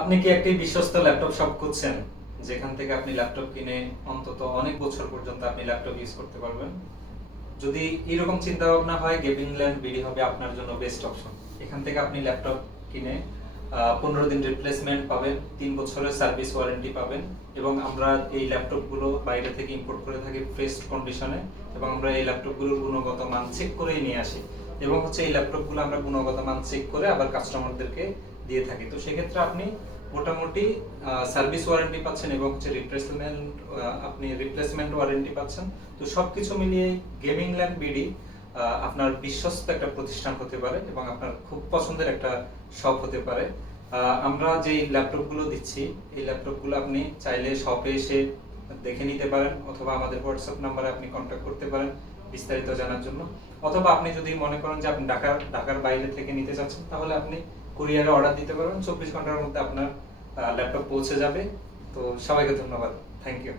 আপনি কি একটি বিশ্বস্ত ল্যাপটপ শপ খুঁজছেন, যেখান থেকে আপনি ল্যাপটপ কিনে অন্তত অনেক বছর পর্যন্ত আপনি ল্যাপটপ ইউজ করতে পারবেন? যদি এরকম চিন্তা ভাবনা হয়, গেমিং ল্যান্ড বিডি হবে আপনার জন্য বেস্ট অপশন। এখান থেকে আপনি ল্যাপটপ কিনে 15 দিন রিপ্লেসমেন্ট পাবেন, 3 বছরের সার্ভিস ওয়ারেন্টি পাবেন, এবং আমরা এই ল্যাপটপগুলো বাইরে থেকে ইম্পোর্ট করে থাকি ফ্রেশ কন্ডিশনে, এবং আমরা এই ল্যাপটপগুলোর গুণগত মান চেক করেই নিয়ে আসি, এবং এই ল্যাপটপগুলো আমরা গুণগত মান চেক করে আবার কাস্টমারদেরকে দিয়ে থাকি। তো সেক্ষেত্রে আপনি মোটামুটি সার্ভিস ওয়ারেন্টি পাচ্ছেন এবং আপনি রিপ্লেসমেন্ট ওয়ারেন্টি পাচ্ছেন। তো সবকিছু মিলিয়ে গেমিং ল্যান্ড বিডি আপনার বিশ্বস্ত একটা প্রতিষ্ঠান হতে পারে এবং আপনার খুব পছন্দের একটা শপ হতে পারে। আমরা যেই ল্যাপটপগুলো দিচ্ছি, এই ল্যাপটপগুলো আপনি চাইলে শপে এসে দেখে নিতে পারেন, অথবা আমাদের হোয়াটসঅ্যাপ নাম্বারে আপনি কন্ট্যাক্ট করতে পারেন বিস্তারিত জানার জন্য। অথবা আপনি যদি মনে করেন যে আপনি ঢাকার বাইরে থেকে নিতে চাচ্ছেন, তাহলে আপনি কুরিয়ারে অর্ডার দিতে পারবেন, 24 ঘন্টার মধ্যে আপনার ল্যাপটপ পৌঁছে যাবে। তো সবাইকে ধন্যবাদ, থ্যাংক ইউ।